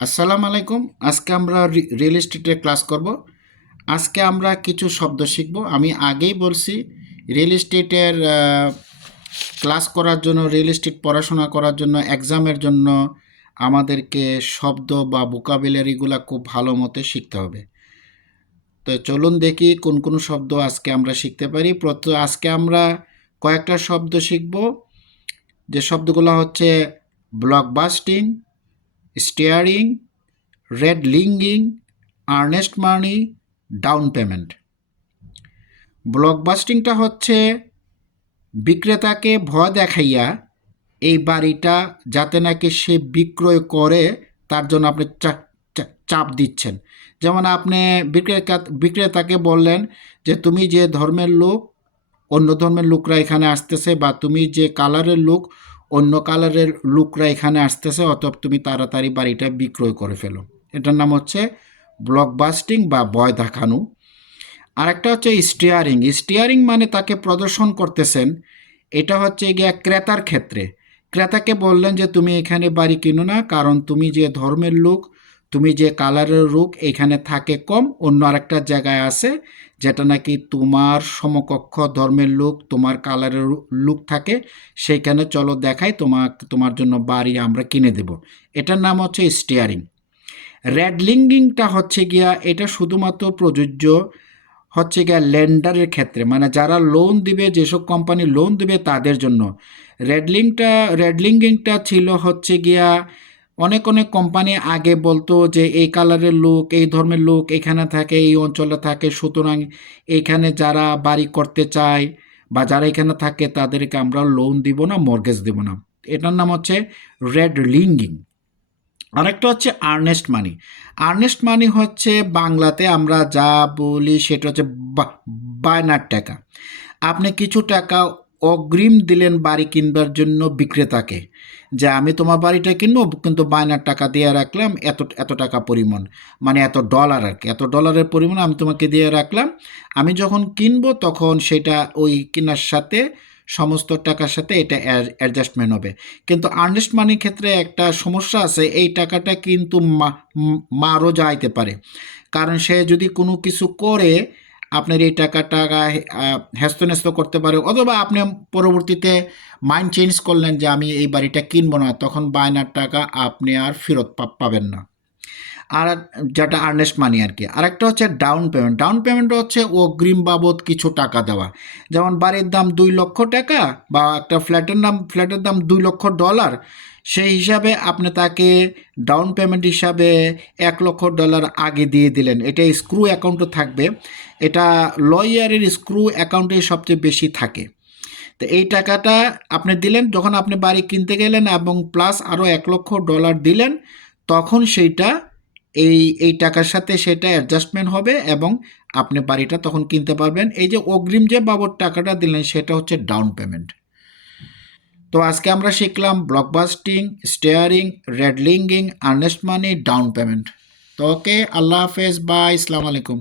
আসসালামু আলাইকুম। আজকে আমরা রিয়েল এস্টেটের ক্লাস করব। আজকে আমরা কিছু শব্দ শিখব। আমি আগেই বলছি রিয়েল এস্টেটের ক্লাস করার জন্য, রিয়েল এস্টেট পড়াশোনা করার জন্য, এক্সামের জন্য আমাদেরকে শব্দ বা ভোকাবুলারিগুলো খুব ভালো মতো শিখতে হবে। তো চলুন দেখি কোন কোন শব্দ আজকে আমরা শিখতে পারি। আজকে আমরা কয়েকটা শব্দ শিখব, যে শব্দগুলো হচ্ছে ব্লকবাস্টিং, স্টিয়ারিং, রেড লিঙ্গিং, আর্নেস্ট মানি, ডাউন পেমেন্ট। ব্লকবাস্টিংটা হচ্ছে বিক্রেতাকে ভয় দেখাইয়া এই বাড়িটা যাতে নাকি সে বিক্রয় করে তার জন্য আপনি চাপ দিচ্ছেন। যেমন আপনি বিক্রেতাকে বললেন যে তুমি যে ধর্মের লোক, অন্য ধর্মের লোকরা এখানে আসতেছে, বা তুমি যে কালারের লোক, অন্য কালারের লোকরা এখানে আসতেছে, অতএব তুমি তাড়াতাড়ি বাড়িটা বিক্রয় করে ফেলো। এটার নাম হচ্ছে ব্লকবাস্টিং বা ভয় দেখানো। আরেকটা হচ্ছে স্টিয়ারিং। স্টিয়ারিং মানে তাকে প্রদর্শন করতেছেন। এটা হচ্ছে গিয়ে ক্রেতার ক্ষেত্রে। ক্রেতাকে বললেন যে তুমি এখানে বাড়ি কিনো না, কারণ তুমি যে ধর্মের লোক, তুমি যে কালারের লোক এখানে থাকে কম, অন্য আরেকটা জায়গায় আছে যেটা নাকি তোমার সমকক্ষ ধর্মের লোক, তোমার কালারের লোক থাকে, সেইখানে চলো দেখাই, তোমার জন্য বাড়ি আমরা কিনে দেব। এটার নাম হচ্ছে স্টিয়ারিং। রেড লিঙ্গিংটা হচ্ছে গিয়া, এটা শুধুমাত্র প্রযোজ্য হচ্ছে গিয়া লেন্ডারের ক্ষেত্রে, মানে যারা লোন দিবে, যেসব কোম্পানি লোন দিবে তাদের জন্য। রেড লিঙ্গিংটা ছিল হচ্ছে গিয়া অনেক অনেক কোম্পানি আগে বলতো যে এই কালারের লোক, এই ধর্মের লোক এখানে থাকে, এই অঞ্চলে থাকে, সুতরাং এইখানে যারা বাড়ি করতে চায় বা যারা এখানে থাকে তাদেরকে আমরা লোন দিব না, মর্গেজ দিব না। এটার নাম হচ্ছে রেড লিঙ্গিং। আরেকটা হচ্ছে আর্নেস্ট মানি। আর্নেস্ট মানি হচ্ছে বাংলাতে আমরা যা বলি সেটা হচ্ছে বায়নার টাকা। আপনি কিছু টাকা অগ্রিম দিলেন বাড়ি কিনবার জন্য বিক্রেতাকে, যে আমি তোমার বাড়িটা কিনবো, কিন্তু বায়নার টাকা দিয়ে রাখলাম এত এত টাকা পরিমাণ, মানে এত ডলার আর কি, এত ডলারের পরিমাণ আমি তোমাকে দিয়ে রাখলাম। আমি যখন কিনবো তখন সেটা ওই কেনার সাথে, সমস্ত টাকার সাথে এটা অ্যাডজাস্টমেন্ট হবে। কিন্তু আর্নেস্ট মানির ক্ষেত্রে একটা সমস্যা আছে, এই টাকাটা কিন্তু মারও যাইতে পারে। কারণ সে যদি কোনো কিছু করে আপনার এই টাকাটা হ্যাস্তন্যস্ত করতে পারে, অথবা আপনি পরবর্তীতে মাইন্ড চেঞ্জ করলেন যে আমি এই বাড়িটা কিনবো না, তখন বায়নার টাকা আপনি আর ফেরত পাবেন না। আর যেটা আর্নেস্ট মানি আর কি। আরেকটা হচ্ছে ডাউন পেমেন্ট। ডাউন পেমেন্ট হচ্ছে অগ্রিম বাবদ কিছু টাকা দেওয়া। যেমন বাড়ির দাম 2 লক্ষ টাকা, বা একটা ফ্ল্যাটের দাম $2 লক্ষ, সেই হিসাবে আপনি তাকে ডাউন পেমেন্ট হিসাবে $1 লক্ষ আগে দিয়ে দিলেন। এটা স্ক্রু অ্যাকাউন্টে থাকবে, এটা লয়ারের স্ক্রু অ্যাকাউন্টে সবচেয়ে বেশি থাকে। তো এই টাকাটা আপনি দিলেন যখন আপনি বাড়ি কিনতে গেলেন, এবং প্লাস আরও $1 লক্ষ দিলেন, তখন সেইটা এই টাকার সাথে সেটা অ্যাডজাস্টমেন্ট হবে এবং আপনি বাড়িটা তখন কিনতে পারবেন। এই যে অগ্রিম যে বাবদ টাকাটা দিলেন সেটা হচ্ছে ডাউন পেমেন্ট। তো আজকে আমরা শিখলাম ব্লকবাস্টিং, স্টিয়ারিং, রেড লিঙ্গিং, আর্নেস্ট মানি, ডাউন পেমেন্ট। তো ওকে, আল্লাহ হাফেজ, বাই, আসসালামু আলাইকুম।